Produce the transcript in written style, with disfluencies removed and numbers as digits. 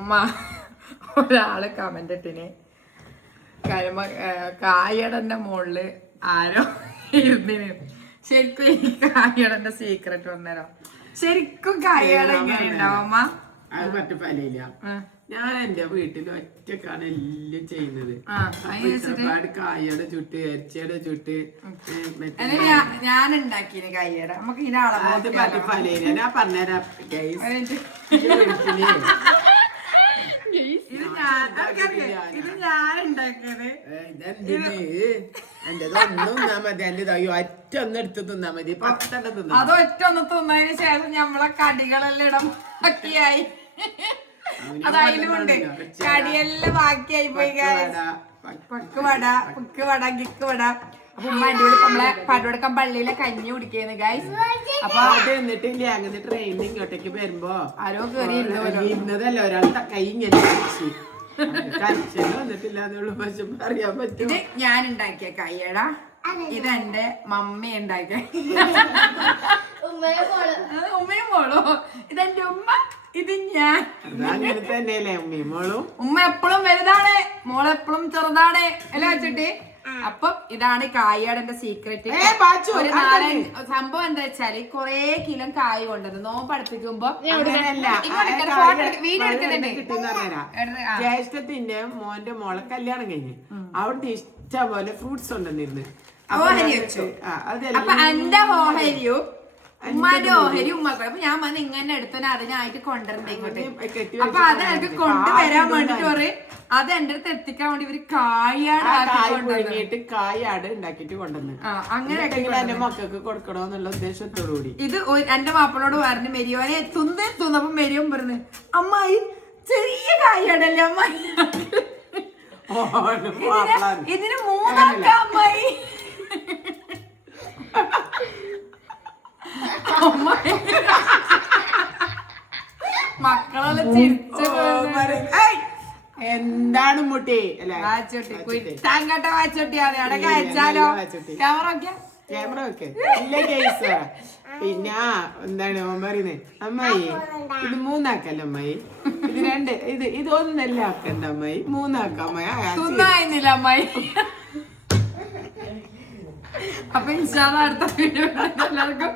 ഉമ്മ ഒരാള് കമന്റ് ഇട്ടിന് കായടന്റെ മുകളില് ആരോ ഇരുന്നിന്. ശരിക്കും ഈ കായടന്റെ സീക്രറ്റ് വന്നേരോ? ശരിക്കും കായട എങ്ങനെ ഉണ്ടാവും അമ്മ? അത് മറ്റു പലയില്ല. ഞാൻ എന്റെ വീട്ടിൽ ഒറ്റക്കാണ് എല്ലാം ചെയ്യുന്നത്. ഒരുപാട് കായയുടെ ചുട്ട് ഇറച്ചിയുടെ ചുട്ട് ഞാൻ ഉണ്ടാക്കിയത് കായട. നമുക്ക് ഇതിനാളെ അത് മറ്റു പലയില്ല. ഞാൻ പറഞ്ഞുതരാം. ഇത് ഞാൻ ഉണ്ടാക്കിയത്. എന്റേതൊന്നും തിന്നാ മതി. എന്റെ ഒറ്റ ഒന്ന് എടുത്ത് തിന്നാ മതി. 10 തിന്നാ. അത് ഒറ്റ ഒന്ന് തിന്നതിന് ശേഷം നമ്മളെ കടികളെല്ലാം ഇടം ബാക്കിയായി. അതതിലുണ്ട് കടിയെല്ലാം ബാക്കിയായി പോയി. പക്ക് വട ഗിക്ക് വട. അപ്പൊ ഉമ്മ അടിപൊളി നമ്മളെ പടുവടക്കം പള്ളിയിലെ കഞ്ഞി കുടിക്കുന്നു ഗൈസ്. അപ്പൊ അത് എന്നിട്ടില്ലേ അങ്ങനെ ട്രെയിനിൽ ഇങ്ങോട്ടേക്ക് വരുമ്പോ ആരോ കേറി ഇരുന്നതല്ല ഒരാൾ കൈ ഇങ്ങനെ വന്നിട്ടില്ലാന്നുള്ളൂ. പക്ഷെ അറിയാൻ പറ്റും. ഇത് ഞാൻ ഉണ്ടാക്കിയ കയ്യട. ഇതെന്റെ മമ്മി ഉണ്ടാക്കിയ ഉമ്മയും മോളോ. ഇതെന്റെ ഉമ്മ, ഇത് ഞാൻ. അങ്ങനെ തന്നെയല്ലേ ഉമ്മയും മോളും? ഉമ്മ എപ്പോഴും വലുതാണ്, മോളെപ്പോഴും ചെറുതാണ് അല്ലേ വെച്ചിട്ട്. അപ്പൊ ഇതാണ് കായടന്റെ സീക്രറ്റ്. ഒരു സംഭവം എന്താ വെച്ചാല് കൊറേ കിലോ കായ കൊണ്ടത് നോമ്പ് അടുപ്പിക്കുമ്പോ ജ്യേഷ്ഠത്തിന്റെ മോന്റെ മോളെ കല്യാണം കഴിഞ്ഞ് അവിടെ ഇഷ്ടം പോലെ ഫ്രൂട്ട്സ് ഉണ്ടെന്നിരുന്നു. ഓഹരി വെച്ചു. അപ്പൊ എന്റെ ഓഹരിയും ഉമ്മാന്റെ ഓഹരി ഉമ്മക്കൂടെ. അപ്പൊ ഞാൻ വന്ന് ഇങ്ങനെ എടുത്തന്നെ അതിനായിട്ട് കൊണ്ടുവരണ്ടേ ഇങ്ങോട്ട്. അപ്പൊ അത് എനിക്ക് കൊണ്ടുവരാൻ വേണ്ടിട്ട് പറയും. അത് എന്റെ അടുത്ത് എത്തിക്കാൻ വേണ്ടി ഇവര് കായാട് കായാട് ഉണ്ടാക്കിട്ട് കൊണ്ടുവന്ന് അങ്ങനെയൊക്കെ എന്റെ മക്കൾക്ക് കൊടുക്കണോന്നുള്ള ഉദ്ദേശത്തോടു കൂടി. ഇത് എന്റെ മാപ്പിളോട് പറഞ്ഞു മെരിയോനെ തുന്നപ്പോ മെരിയോൻ പറഞ്ഞു അമ്മായി ചെറിയ കായാടല്ലേ അമ്മായി, ഇതിന് 3 അമ്മായി. മക്കളെല്ലാം ചിരിച്ചു. എന്താണ് മുട്ടി വാച്ചോട്ടി കുറ്റാങ്കട്ട വാച്ചോട്ടിയാണ്. അവിടെ അയച്ചാലോ ക്യാമറ വെക്ക്. ഇല്ല കേസ്. പിന്നെ എന്താണ് പറയുന്നത് അമ്മായി ഇത് 3 ആക്കല്ലോ അമ്മായി, ഇത് 2 ഇത് 1 ആക്കണ്ട അമ്മായി, 3 ആക്കാം അമ്മായി. തിന്നായിരുന്നില്ല അമ്മായി. അപ്പൊ ഇൻഷാല്ലാ അടുത്ത വീഡിയോ എല്ലാവർക്കും